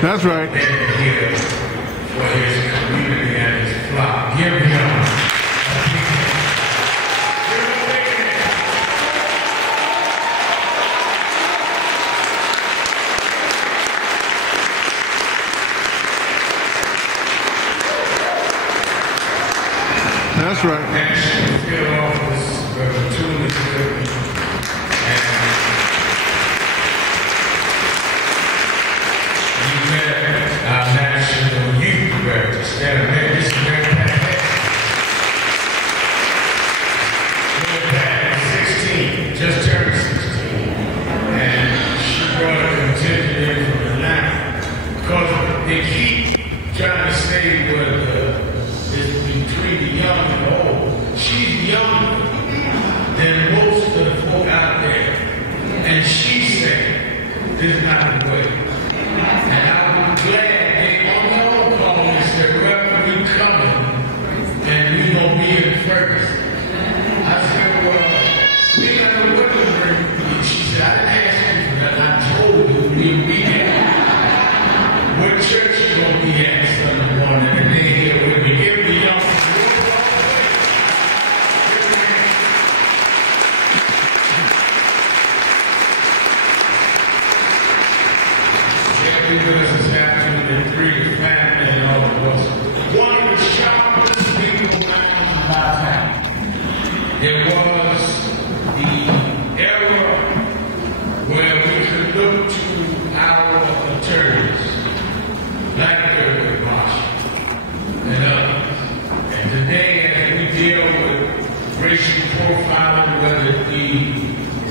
That's right. Here for his community and his flock. Give him That's right. And she fill off this opportunity. Our national youth director, this is very Pat. 16, just turned 16, and she brought a contingent in from Atlanta because they keep trying to say it's between the young and the old. She's younger than most of the folk out there, and she said this is not the way. And I'm glad they on their own call and said, "Reverend, we coming, and we gonna be in Ferguson." I said, "Well, we got a weapon ring." She said, "I didn't ask you for that. I told you we'll be there. What church you gonna be at Sunday morning?" And they here with me. Give me y'all. This afternoon and free family and all of us. One of the sharpest people around my time. It was the era where we could look to our attorneys, like Ferguson, and others. And today, as we deal with racial profiling, whether it be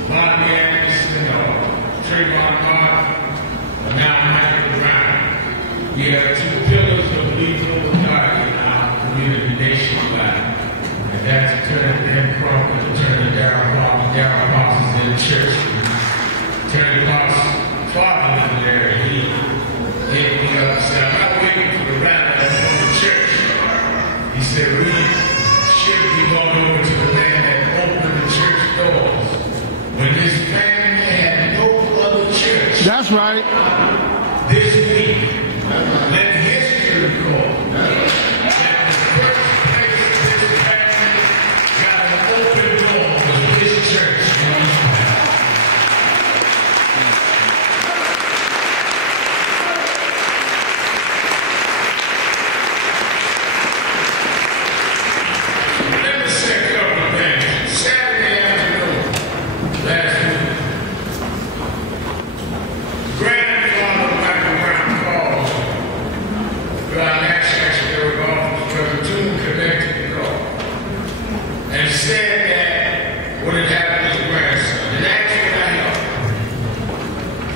Bobby Anderson or Trayvon Martin, now Michael Brown, we have two pillars of legal authority in our community nationwide. And that's Attorney Dan Crawford, Attorney Darryl Fox. Darryl Fox is in the church. Attorney Fox's father is there, and he hit me up and said, "I'm not waiting for the rabbi from the church." He said, "We should be going over to the man that opened the church doors when this family had no other church." That's right. This week, let history record that the first place this family got an open door was this church. Let me say a couple of things. Saturday afternoon, last week, grandfather Michael Brown called. Our National Security Office, Ferguson, connected the call and said that what had happened to his grandson and asked me to help.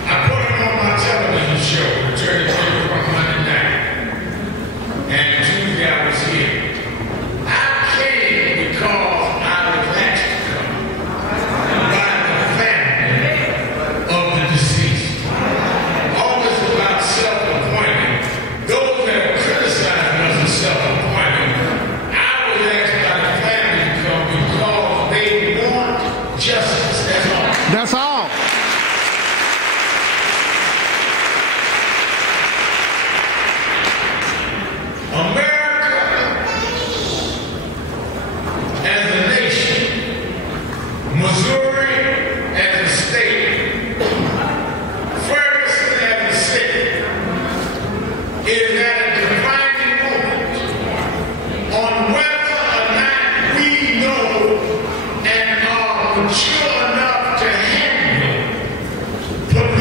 I put him on my television show, Attorney General from Monday night, and Tuesday I was here. I came because I was asked to come by the family of the deceased. Always about self-appointing. Those that criticize us as self-appointing, I was asked by the family to come because they want justice. That's all. That's all. America, as a nation, Missouri as a state, Ferguson as a city, is at a defining moment on whether or not we know and are mature enough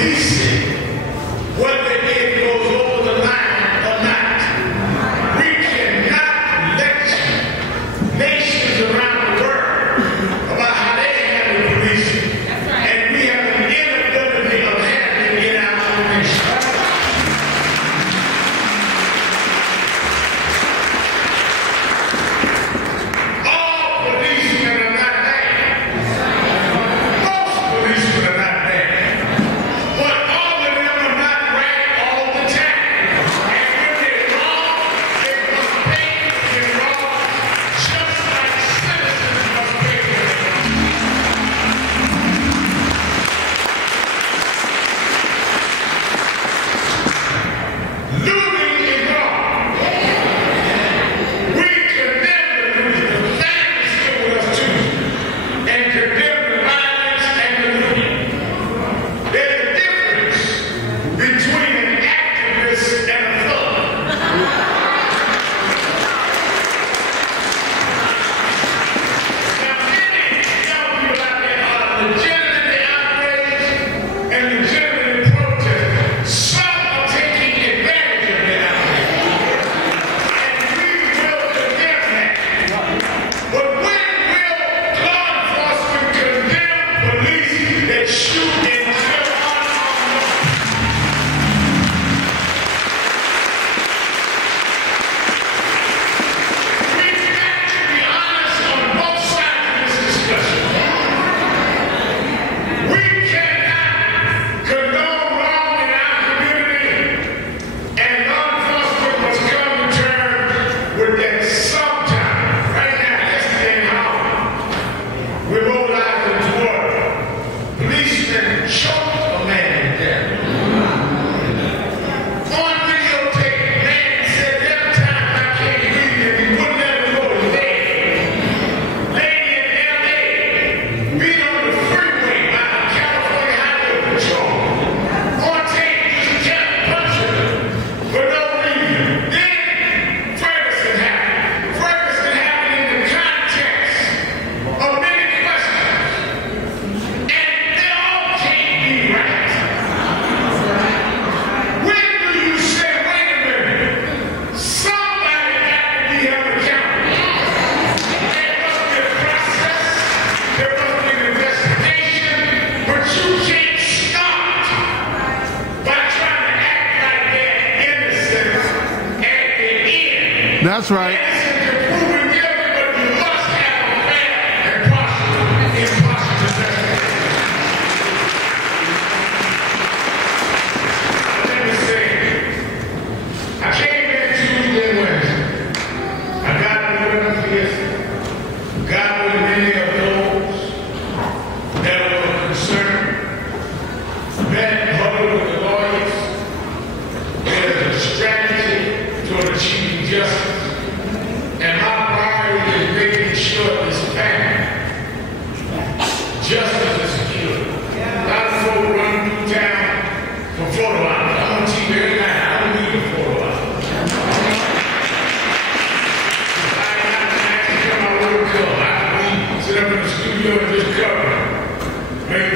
policing, whether it goes over the line or not. We cannot lecture nations around the world about how they handle policing. And we have an inability of handling it in our own nation. All policemen are not bad. Most policemen are not bad. But all of them are not right all the time. And when they're wrong, they must pay for their wrong, just like citizens must pay for their wrong. Looting is wrong. We condemn the looting. The families still with us too. And condemn the violence and the looting. There's a difference between an activist and a thug. Now, many young people out there are legitimately outraged and legitimately protesting. Some are taking advantage of that outrage. And we will condemn that. But when will law enforcement condemn police that shoot and kill unarmed? We've got to be honest on both sides of this discussion. We cannot condone wrong in our community, and law enforcement must come to terms with that sometime. Right now, yesterday in Howard, we're mobilizing toward policemen choked a man to death. On videotape, man said, "Every time I can't breathe, and he wouldn't let him go to bed." Lady in L.A. beat on the freeway by the California Highway Patrol. On tape, just kept punching her for no reason. Then Ferguson happened. Ferguson happened in the context of many questions. And they all can't be right. When do you say, wait a minute, somebody got to be held accountable? There must be a process, there must be an investigation, but you can't start by trying to act like they're innocent at the end. That's right. Innocent can prove it guilty, but you must have a fair and impartial investigation. Let me say, I came in Tuesday and Wednesday. I got with them Pierson, got with many of those that were concerned, met, huddled with the lawyers. There's a strategy toward achieving justice, and my priority is making sure this family justice is secured. A lot of folk run through town for photo ops. I'm on TV every night. I don't need a photo op. If I ain't got to actually come out with a bill, I can sit up in the studio and just cover it. Make